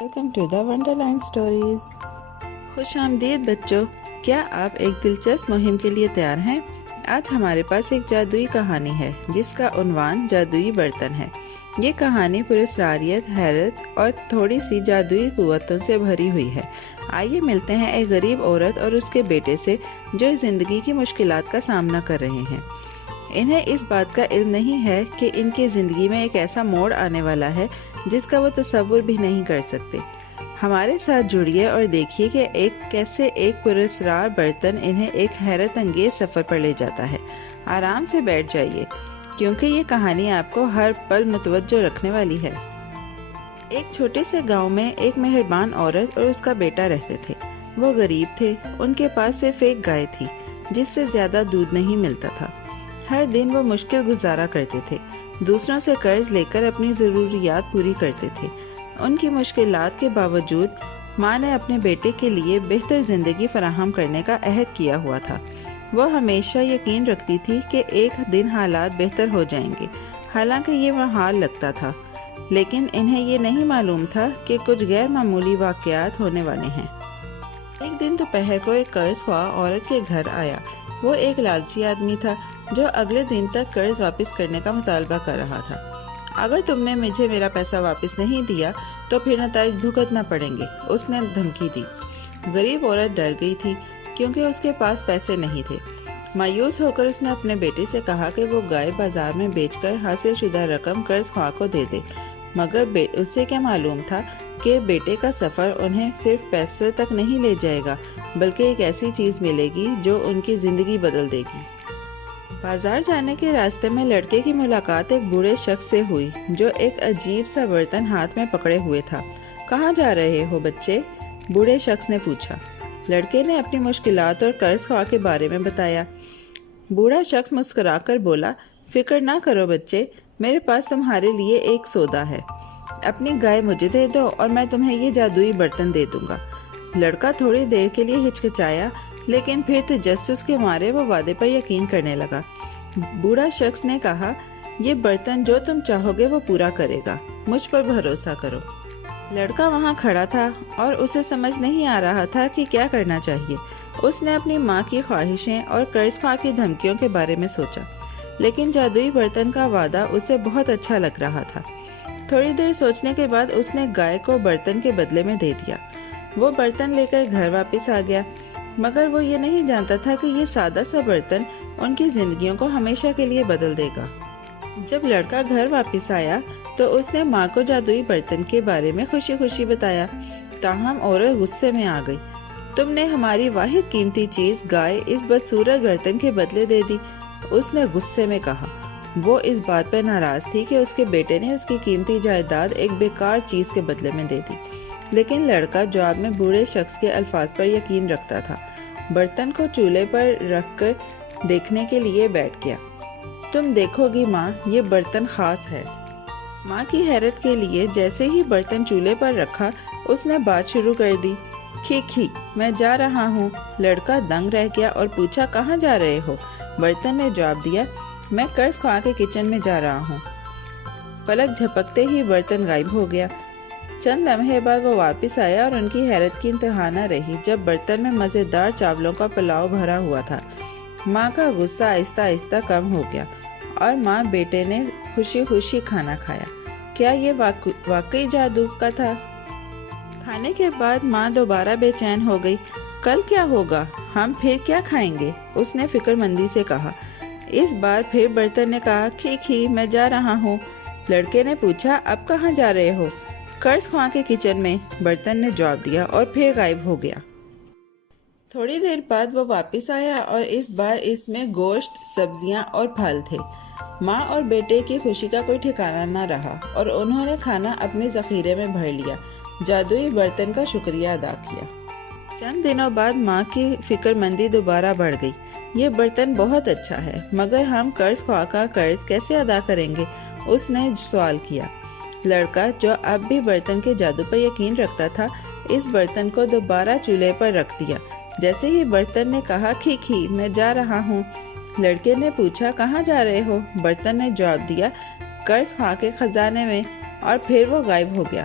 Welcome to the Wonderland stories. خوش آمدید بچوں، کیا آپ ایک دلچسپ مہم کے لیے تیار ہیں؟ آج ہمارے پاس ایک جادوئی کہانی ہے جس کا عنوان جادوئی برتن ہے۔ یہ کہانی پراسراریت، حیرت اور تھوڑی سی جادوئی قوتوں سے بھری ہوئی ہے۔ آئیے ملتے ہیں ایک غریب عورت اور اس کے بیٹے سے جو زندگی کی مشکلات کا سامنا کر رہے ہیں۔ انہیں اس بات کا علم نہیں ہے کہ ان کی زندگی میں ایک ایسا موڑ آنے والا ہے جس کا وہ تصور بھی نہیں کر سکتے۔ ہمارے ساتھ جڑیے اور دیکھیے کہ کیسے ایک پراسرار برتن انہیں ایک حیرت انگیز سفر پر لے جاتا ہے۔ آرام سے بیٹھ جائیے کیونکہ یہ کہانی آپ کو ہر پل متوجہ رکھنے والی ہے۔ ایک چھوٹے سے گاؤں میں ایک مہربان عورت اور اس کا بیٹا رہتے تھے۔ وہ غریب تھے، ان کے پاس صرف ایک گائے تھی جس سے زیادہ دودھ نہیں ملتا تھا۔ ہر دن وہ مشکل گزارا کرتے تھے، دوسروں سے قرض لے کر اپنی ضروریات پوری کرتے تھے۔ ان کی مشکلات کے باوجود ماں نے اپنے بیٹے کے لیے بہتر زندگی فراہم کرنے کا عہد کیا ہوا تھا۔ وہ ہمیشہ یقین رکھتی تھی کہ ایک دن حالات بہتر ہو جائیں گے، حالانکہ یہ محال لگتا تھا، لیکن انہیں یہ نہیں معلوم تھا کہ کچھ غیر معمولی واقعات ہونے والے ہیں۔ ایک دن دوپہر کو ایک قرض خواہ عورت کے گھر آیا۔ وہ ایک لالچی آدمی تھا جو اگلے دن تک قرض واپس کرنے کا مطالبہ کر رہا تھا۔ اگر تم نے مجھے میرا پیسہ واپس نہیں دیا تو پھر نتائج بھگتنا پڑیں گے، اس نے دھمکی دی۔ غریب عورت ڈر گئی تھی کیونکہ اس کے پاس پیسے نہیں تھے۔ مایوس ہو کر اس نے اپنے بیٹے سے کہا کہ وہ گائے بازار میں بیچ کر حاصل شدہ رقم قرض خواہ کو دے دے، مگر اسے کیا معلوم تھا کہ بیٹے کا سفر انہیں صرف پیسے تک نہیں لے جائے گا بلکہ ایک ایسی چیز ملے گی جو ان کی زندگی بدل دے گی۔ بازار جانے کے راستے میں لڑکے کی ملاقات ایک بوڑھے شخص سے ہوئی جو ایک عجیب سا برتن ہاتھ میں پکڑے ہوئے تھا۔ کہاں جا رہے ہو بچے؟ بوڑھے شخص نے پوچھا۔ لڑکے نے اپنی مشکلات اور قرض خواہ کے بارے میں بتایا۔ بوڑھا شخص مسکرا کر بولا، فکر نہ کرو بچے، میرے پاس تمہارے لیے ایک سودا ہے۔ اپنی گائے مجھے دے دو اور میں تمہیں یہ جادوئی برتن دے دوں گا۔ لڑکا تھوڑی دیر کے لیے ہچکچایا لیکن پھر تجسس کے مارے وہ وعدے پر یقین کرنے لگا۔ بوڑھا شخص نے کہا، یہ برتن جو تم چاہو گے وہ پورا کرے گا، مجھ پر بھروسہ کرو۔ لڑکا وہاں کھڑا تھا اور اسے سمجھ نہیں آ رہا تھا کہ کیا کرنا چاہیے۔ اس نے اپنی ماں کی خواہشیں اور قرض خواہ کی دھمکیوں کے بارے میں سوچا، لیکن جادوئی برتن کا وعدہ اسے بہت اچھا لگ رہا تھا۔ تھوڑی دیر سوچنے کے بعد اس نے گائے کو برتن کے بدلے میں دے دیا۔ وہ برتن لے کر گھر واپس آ گیا، مگر وہ یہ نہیں جانتا تھا کہ یہ سادہ سا برتن ان کی زندگیوں کو ہمیشہ کے لیے بدل دے گا۔ جب لڑکا گھر واپس آیا تو اس نے ماں کو جادوئی برتن کے بارے میں خوشی خوشی بتایا، تاہم عورت غصے میں آ گئی۔ تم نے ہماری واحد قیمتی چیز گائے اس بدصورت برتن کے بدلے دے دی، اس نے غصے میں کہا۔ وہ اس بات پر ناراض تھی کہ اس کے بیٹے نے اس کی قیمتی جائیداد ایک بیکار چیز کے بدلے میں دے دی، لیکن لڑکا جواب میں بوڑھے شخص کے الفاظ پر یقین رکھتا تھا۔ برتن کو چولہے پر رکھ کر دیکھنے کے لیے بیٹھ گیا۔ تم دیکھو گی ماں، یہ برتن خاص ہے۔ ماں کی حیرت کے لیے جیسے ہی برتن چولہے پر رکھا اس نے بات شروع کر دی، کھی میں جا رہا ہوں۔ لڑکا دنگ رہ گیا اور پوچھا، کہاں جا رہے ہو؟ برتن نے جواب دیا، میں قرض خواہ کے کچن میں جا رہا ہوں۔ پلک جھپکتے ہی برتن غائب ہو گیا۔ چند لمحے بعد وہ واپس آیا اور ان کی حیرت کی انتہا نہ رہی جب برتن میں مزیدار چاولوں کا پلاؤ بھرا ہوا تھا۔ ماں کا غصہ آہستہ آہستہ کم ہو گیا اور ماں بیٹے نے خوشی خوشی کھانا کھایا۔ کیا یہ واقعی جادو کا تھا؟ کھانے کے بعد ماں دوبارہ بے چین ہو گئی۔ کل کیا ہوگا؟ ہم پھر کیا کھائیں گے؟ اس نے فکر مندی سے کہا۔ اس بار پھر برتن نے کہا، کھی میں جا رہا ہوں۔ لڑکے نے پوچھا، اب کہاں جا رہے ہو؟ قرض خواہ کے کچن میں، برتن نے جواب دیا اور پھر غائب ہو گیا۔ تھوڑی دیر بعد وہ واپس آیا اور اس بار اس میں گوشت، سبزیاں اور پھل تھے۔ ماں اور بیٹے کی خوشی کا کوئی ٹھکانہ نہ رہا اور انہوں نے کھانا اپنے ذخیرے میں بھر لیا، جادوئی برتن کا شکریہ ادا کیا۔ چند دنوں بعد ماں کی فکر مندی دوبارہ بڑھ گئی۔ یہ برتن بہت اچھا ہے، مگر ہم قرض خواہ کا قرض کیسے ادا کریں گے؟ اس نے سوال کیا۔ لڑکا جو اب بھی برتن کے جادو پر یقین رکھتا تھا، اس برتن کو دوبارہ چولہے پر رکھ دیا۔ جیسے ہی برتن نے کہا، کھی میں جا رہا ہوں۔ لڑکے نے پوچھا، کہاں جا رہے ہو؟ برتن نے جواب دیا، قرض خواہ کے خزانے میں، اور پھر وہ غائب ہو گیا۔